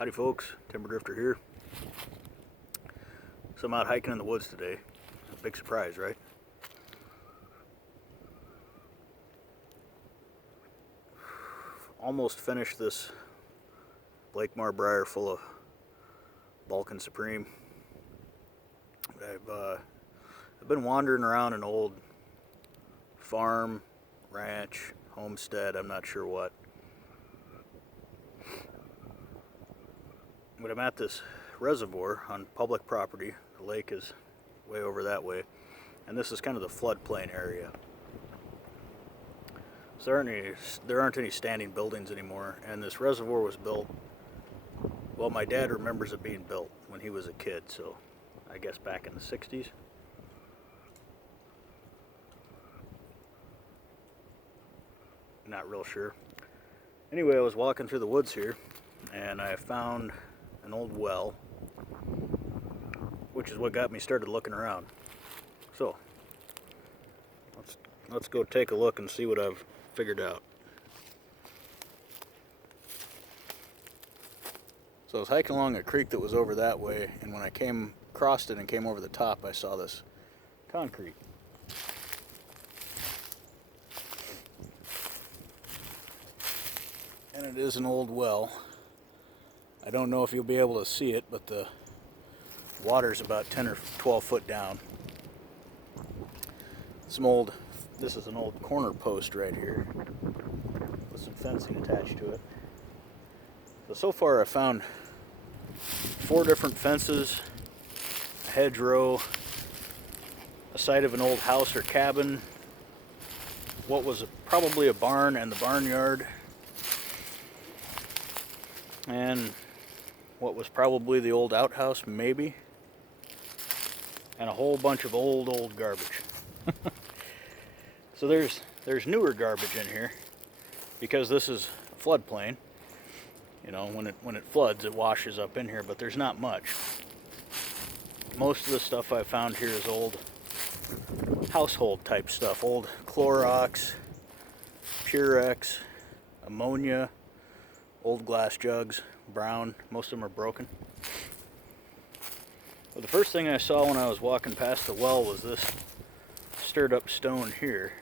Howdy folks, Timber Drifter here. So I'm out hiking in the woods today. Big surprise, right? Almost finished this Blake Marbrier full of Balkan Supreme. I've been wandering around an old farm, ranch, homestead, I'm not sure what. But I'm at this reservoir on public property. The lake is way over that way, and this is kind of the floodplain area. So there aren't any standing buildings anymore, and this reservoir was built, well, my dad remembers it being built when he was a kid, so I guess back in the 60s. Not real sure. Anyway, I was walking through the woods here, and I found an old well, which is what got me started looking around. So let's go take a look and see what I've figured out. So I was hiking along a creek that was over that way, and when I crossed it and came over the top, I saw this concrete. And it is an old well. I don't know if you'll be able to see it, but the water's about 10 or 12 foot down. This is an old corner post right here with some fencing attached to it. So far I found 4 different fences, a hedgerow, a site of an old house or cabin, what was probably a barn and the barnyard, and what was probably the old outhouse, maybe, and a whole bunch of old garbage. So there's newer garbage in here because this is a floodplain. You know, when it floods, it washes up in here, but there's not much. Most of the stuff I found here is old household type stuff, old Clorox, Purex, ammonia, old glass jugs, brown, most of them are broken. Well, the first thing I saw when I was walking past the well was this stirred up stone here.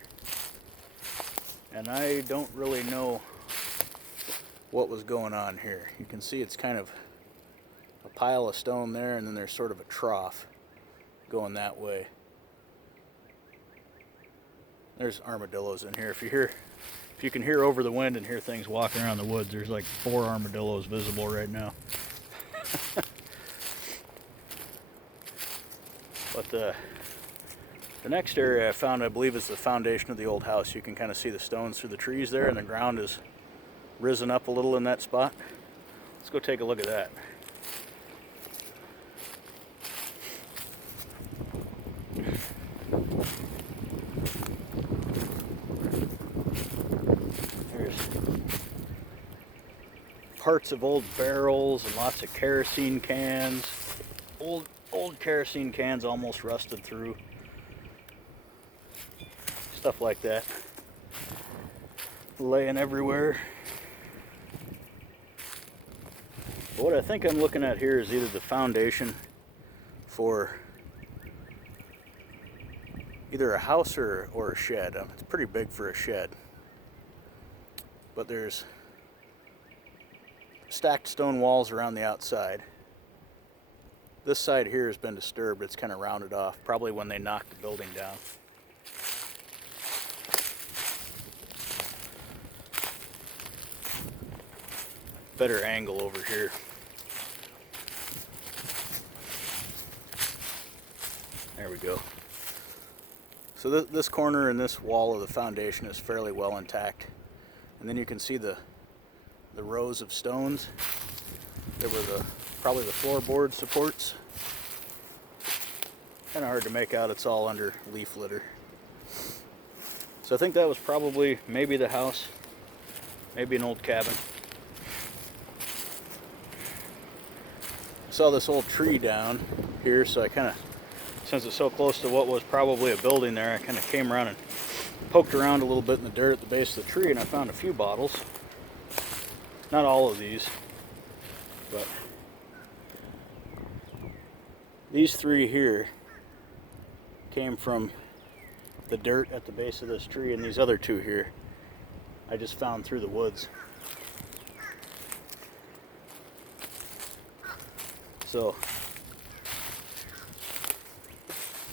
And I don't really know what was going on here. You can see it's kind of a pile of stone there, and then there's sort of a trough going that way. There's armadillos in here. If you can hear over the wind and hear things walking around the woods, there's like 4 armadillos visible right now. But the next area I found, I believe, is the foundation of the old house. You can kind of see the stones through the trees there, and the ground is risen up a little in that spot. Let's go take a look at that. There's parts of old barrels and lots of kerosene cans. Old kerosene cans almost rusted through. Stuff like that laying everywhere. But what I think I'm looking at here is either the foundation for either a house or a shed. It's pretty big for a shed. But there's stacked stone walls around the outside. This side here has been disturbed. It's kind of rounded off, probably when they knocked the building down. Better angle over here. There we go. So this corner and this wall of the foundation is fairly well intact. And then you can see the rows of stones. There were probably the floorboard supports. Kind of hard to make out. It's all under leaf litter. So I think that was probably maybe the house, maybe an old cabin. I saw this old tree down here, so I kind of, since it's so close to what was probably a building there, I kind of came around and poked around a little bit in the dirt at the base of the tree, and I found a few bottles. Not all of these. But these three here came from the dirt at the base of this tree, and these other two here I just found through the woods. So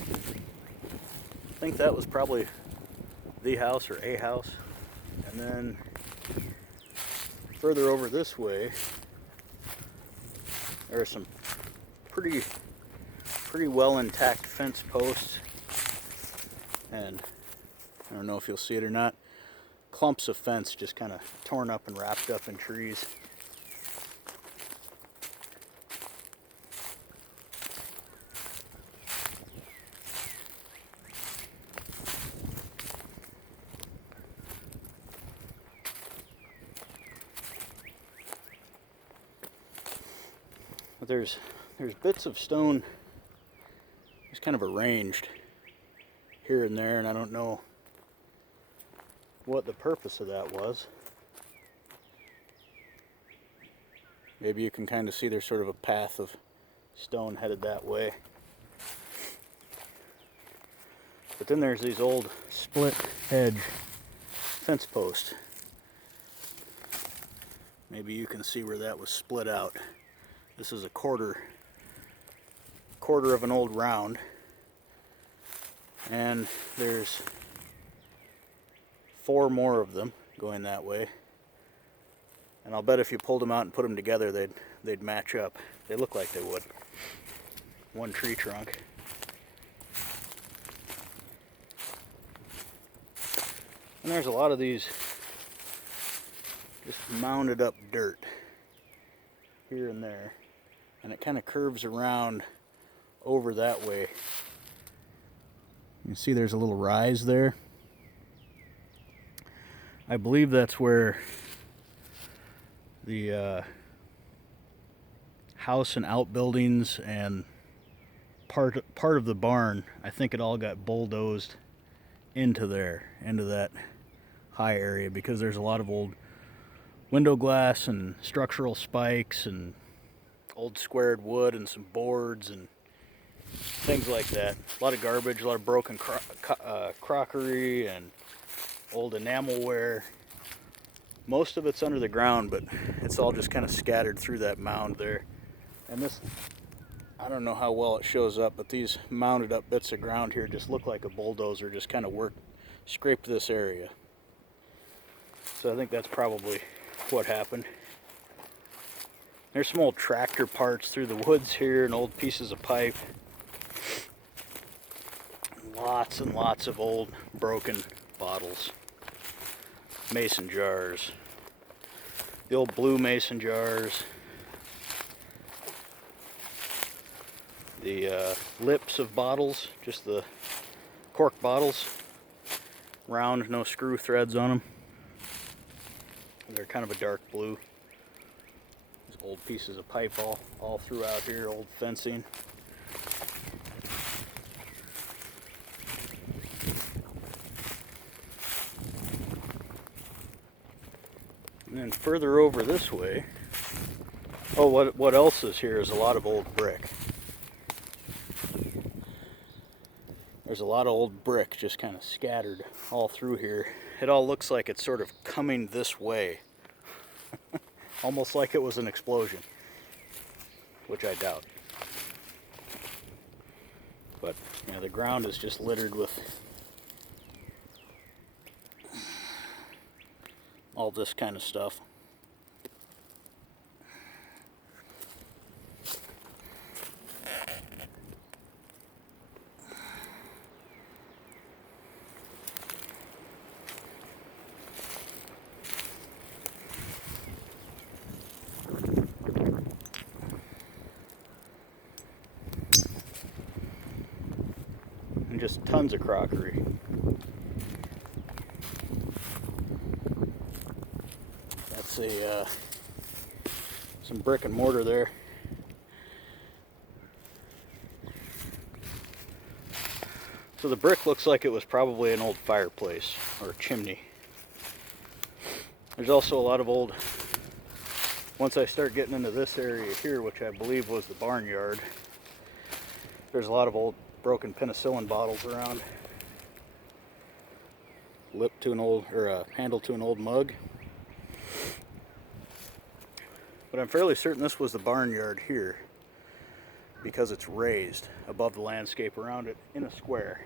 I think that was probably the house or a house. And then further over this way there are some pretty well intact fence posts, and I don't know if you'll see it or not, clumps of fence just kind of torn up and wrapped up in trees. But there's bits of stone just kind of arranged here and there, and I don't know what the purpose of that was. Maybe you can kind of see there's sort of a path of stone headed that way. But then there's these old split edge fence posts. Maybe you can see where that was split out. This is a quarter of an old round, and there's 4 more of them going that way. And I'll bet if you pulled them out and put them together, they'd match up. They look like they would. One tree trunk. And there's a lot of these just mounded up dirt here and there, and it kind of curves around over that way. You can see there's a little rise there. I believe that's where the house and outbuildings and part of the barn, I think it all got bulldozed into that high area, because there's a lot of old window glass and structural spikes and old squared wood and some boards and things like that. A lot of garbage, a lot of broken crockery and old enamelware. Most of it's under the ground, but it's all just kind of scattered through that mound there. And this, I don't know how well it shows up, but these mounded up bits of ground here just look like a bulldozer just kind of scraped this area. So I think that's probably what happened. There's some old tractor parts through the woods here and old pieces of pipe. Lots and lots of old broken bottles. Mason jars. The old blue mason jars. The lips of bottles, just the cork bottles. Round, no screw threads on them. They're kind of a dark blue. There's old pieces of pipe all throughout here, old fencing. And then further over this way, oh, what else is here is a lot of old brick. There's a lot of old brick just kind of scattered all through here. It all looks like it's sort of coming this way. Almost like it was an explosion, which I doubt. But yeah, the ground is just littered with all this kind of stuff. And just tons of crockery. That's some brick and mortar there. So the brick looks like it was probably an old fireplace or a chimney. There's also a lot of old Once I start getting into this area here, which I believe was the barnyard, there's a lot of old broken penicillin bottles around. Lip to an old, or a handle to an old mug. But I'm fairly certain this was the barnyard here, because it's raised above the landscape around it in a square.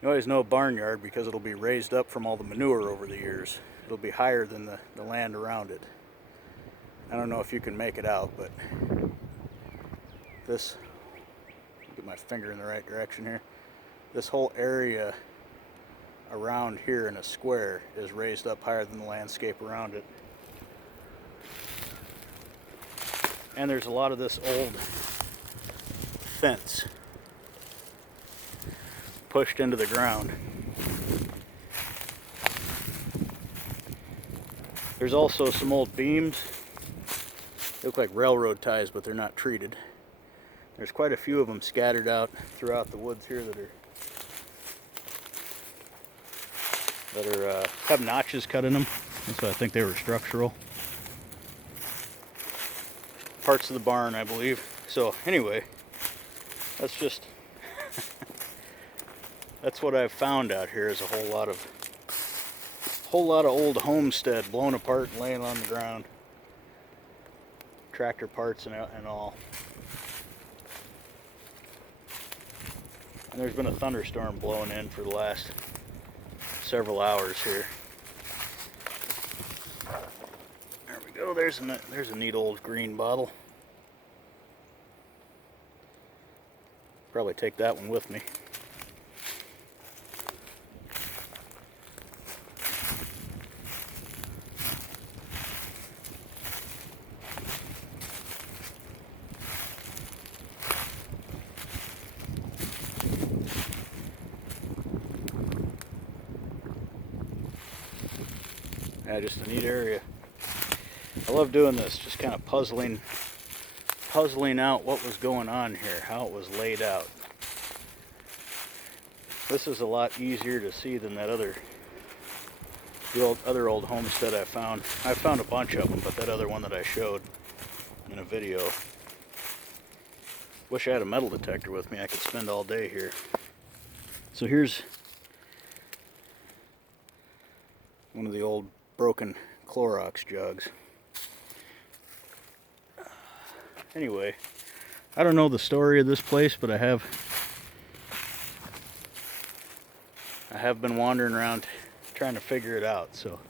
You always know a barnyard because it'll be raised up from all the manure over the years. It'll be higher than the land around it. I don't know if you can make it out, but this, get my finger in the right direction here, this whole area around here in a square is raised up higher than the landscape around it. And there's a lot of this old fence pushed into the ground. There's also some old beams. They look like railroad ties, but they're not treated. There's quite a few of them scattered out throughout the woods here that have notches cut in them. That's why I think they were structural. Parts of the barn, I believe. So anyway, that's just that's what I've found out here, is a whole lot of old homestead blown apart and laying on the ground. Tractor parts and all. And there's been a thunderstorm blowing in for the last several hours here. There we go. There's a neat old green bottle. Probably take that one with me. Yeah, just a neat area. I love doing this, just kind of puzzling out what was going on here, how it was laid out. This is a lot easier to see than that other old homestead I found. I found a bunch of them, but that other one that I showed in a video. Wish I had a metal detector with me. I could spend all day here. So here's one of the old broken Clorox jugs. Anyway, I don't know the story of this place, but I have been wandering around trying to figure it out, so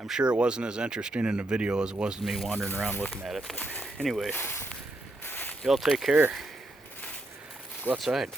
I'm sure it wasn't as interesting in the video as it was to me wandering around looking at it. But anyway, y'all take care. Go outside.